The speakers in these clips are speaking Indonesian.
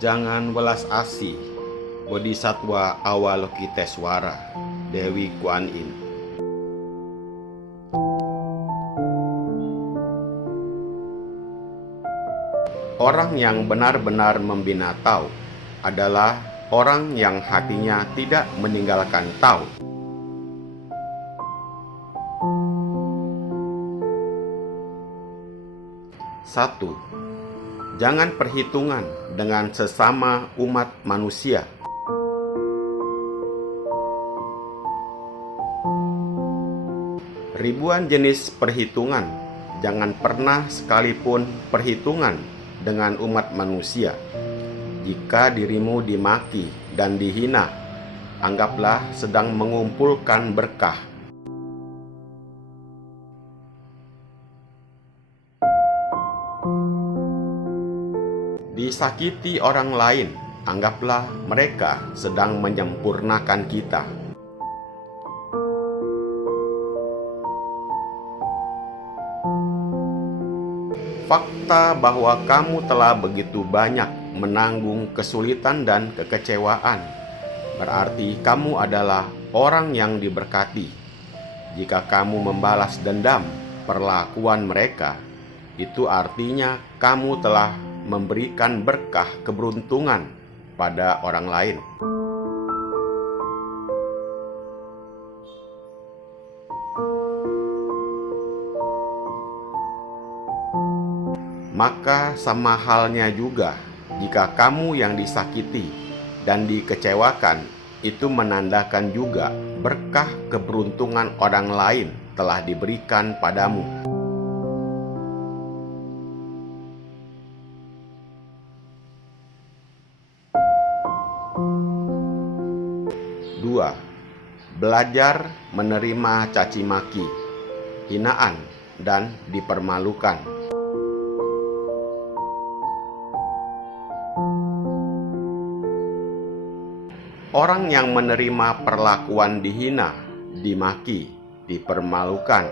Jangan welas asih, Bodhisatwa Avalokiteswara, Dewi Kuan Yin. Orang yang benar-benar membina Tao adalah orang yang hatinya tidak meninggalkan Tao. Satu, jangan perhitungan dengan sesama umat manusia. Ribuan jenis perhitungan, jangan pernah sekalipun perhitungan dengan umat manusia. Jika dirimu dimaki dan dihina, anggaplah sedang mengumpulkan berkah. Disakiti orang lain, anggaplah mereka sedang menyempurnakan kita. Fakta bahwa kamu telah begitu banyak menanggung kesulitan dan kekecewaan berarti kamu adalah orang yang diberkati. Jika kamu membalas dendam perlakuan mereka, itu artinya kamu telah memberikan berkah keberuntungan pada orang lain. Maka sama halnya juga jika kamu yang disakiti dan dikecewakan, itu menandakan juga berkah keberuntungan orang lain telah diberikan padamu. Dua, belajar menerima caci maki, hinaan, dan dipermalukan. Orang yang menerima perlakuan dihina, dimaki, dipermalukan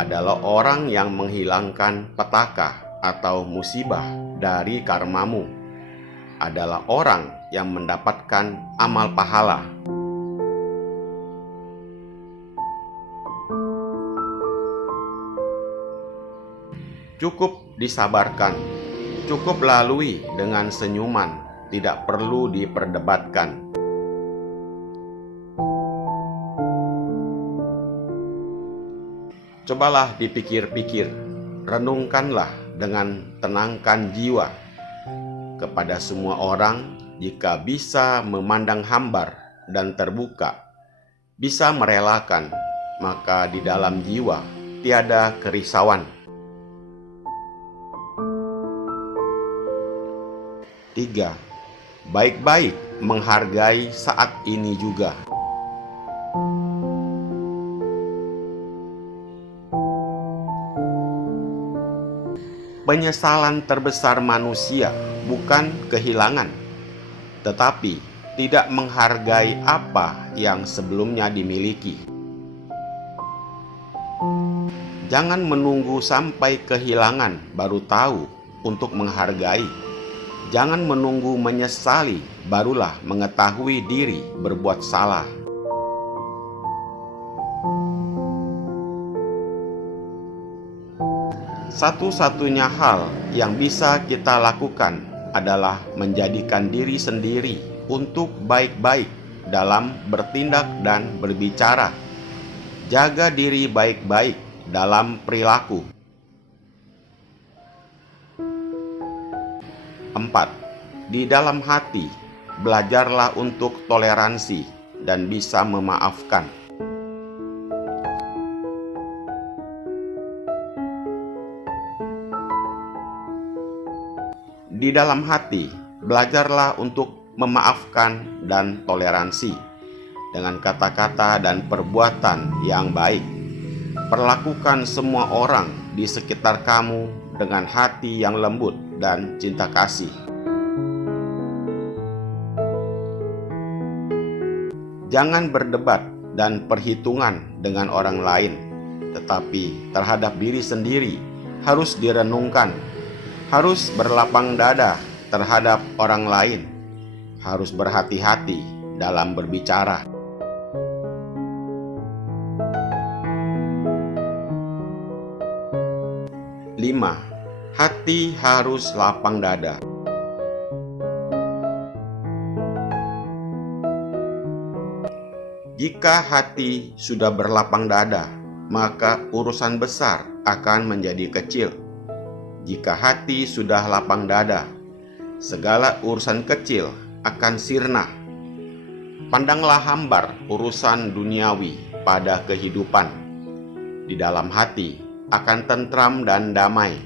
adalah orang yang menghilangkan petaka atau musibah dari karmamu, adalah orang yang mendapatkan amal pahala. Cukup disabarkan, cukup lalui dengan senyuman, tidak perlu diperdebatkan. Cobalah dipikir-pikir, renungkanlah dengan tenangkan jiwa. Kepada semua orang, jika bisa memandang hambar dan terbuka, bisa merelakan, maka di dalam jiwa tiada kerisauan. 3. Baik-baik menghargai saat ini juga. Penyesalan terbesar manusia bukan kehilangan, tetapi tidak menghargai apa yang sebelumnya dimiliki. Jangan menunggu sampai kehilangan baru tahu untuk menghargai. Jangan menunggu menyesali barulah mengetahui diri berbuat salah. Satu-satunya hal yang bisa kita lakukan adalah menjadikan diri sendiri untuk baik-baik dalam bertindak dan berbicara. Jaga diri baik-baik dalam perilaku. 4. Di dalam hati, belajarlah untuk toleransi dan bisa memaafkan. Di dalam hati, belajarlah untuk memaafkan dan toleransi dengan kata-kata dan perbuatan yang baik. Perlakukan semua orang di sekitar kamu dengan hati yang lembut dan cinta kasih. Jangan berdebat dan perhitungan dengan orang lain, tetapi terhadap diri sendiri harus direnungkan, harus berlapang dada terhadap orang lain, harus berhati-hati dalam berbicara. Lima, hati harus lapang dada. Jika hati sudah berlapang dada, maka urusan besar akan menjadi kecil. Jika hati sudah lapang dada, segala urusan kecil akan sirna. Pandanglah hambar urusan duniawi pada kehidupan. Di dalam hati akan tentram dan damai.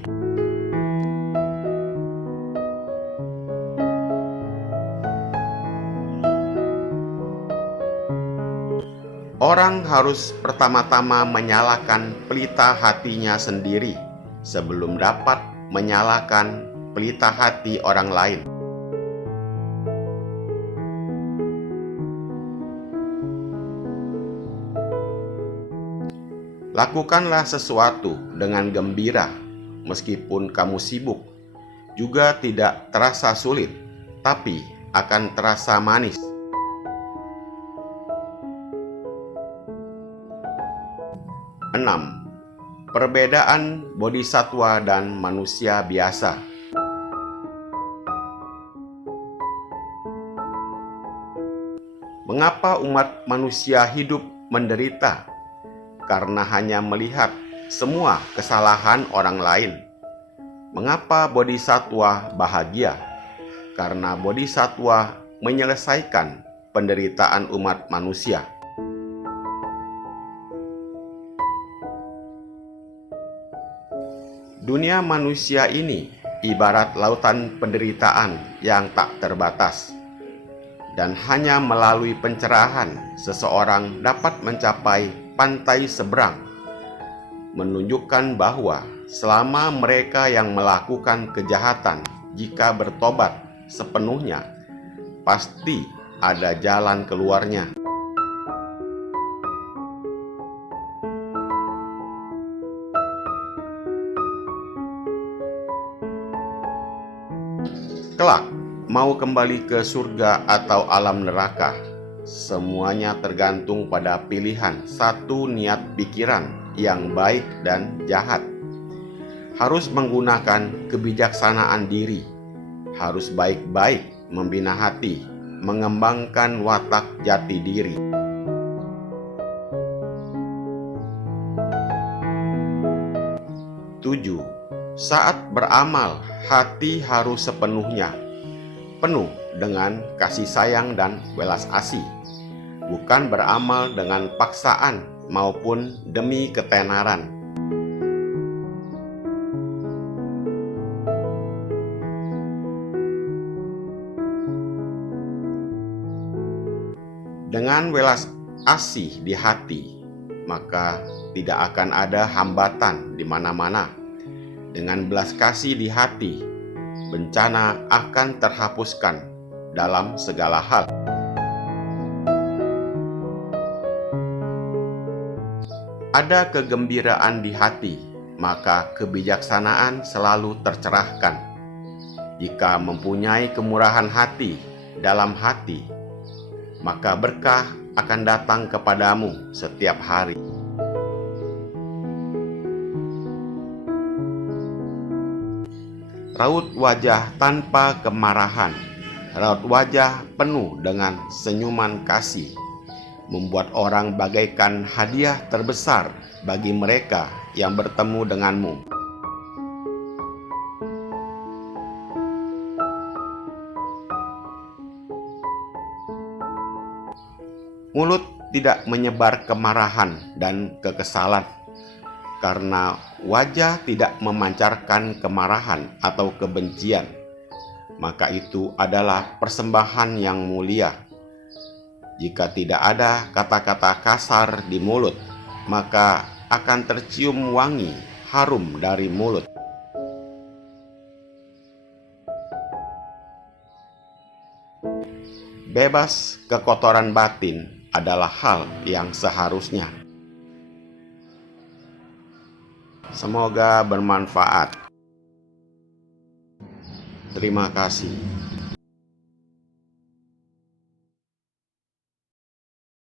Orang harus pertama-tama menyalakan pelita hatinya sendiri sebelum dapat menyalakan pelita hati orang lain. Lakukanlah sesuatu dengan gembira, meskipun kamu sibuk. Juga tidak terasa sulit, tapi akan terasa manis. Enam, perbedaan bodhisatwa dan manusia biasa. Mengapa umat manusia hidup menderita? Karena hanya melihat semua kesalahan orang lain. Mengapa bodhisatwa bahagia? Karena bodhisatwa menyelesaikan penderitaan umat manusia. Dunia manusia ini ibarat lautan penderitaan yang tak terbatas, dan hanya melalui pencerahan seseorang dapat mencapai pantai seberang, menunjukkan bahwa selama mereka yang melakukan kejahatan jika bertobat sepenuhnya, pasti ada jalan keluarnya. Kelak, mau kembali ke surga atau alam neraka, semuanya tergantung pada pilihan satu niat pikiran yang baik dan jahat. Harus menggunakan kebijaksanaan diri, harus baik-baik membina hati, mengembangkan watak jati diri. Tujuh, saat beramal, hati harus sepenuhnya penuh dengan kasih sayang dan welas asih, bukan beramal dengan paksaan maupun demi ketenaran. Dengan welas asih di hati, maka tidak akan ada hambatan di mana-mana. Dengan belas kasih di hati, bencana akan terhapuskan dalam segala hal. Ada kegembiraan di hati, maka kebijaksanaan selalu tercerahkan. Jika mempunyai kemurahan hati dalam hati, maka berkah akan datang kepadamu setiap hari. Raut wajah tanpa kemarahan, raut wajah penuh dengan senyuman kasih, membuat orang bagaikan hadiah terbesar bagi mereka yang bertemu denganmu. Mulut tidak menyebar kemarahan dan kekesalan, karena wajah tidak memancarkan kemarahan atau kebencian, maka itu adalah persembahan yang mulia. Jika tidak ada kata-kata kasar di mulut, maka akan tercium wangi harum dari mulut. Bebas kekotoran batin adalah hal yang seharusnya. Semoga bermanfaat. Terima kasih.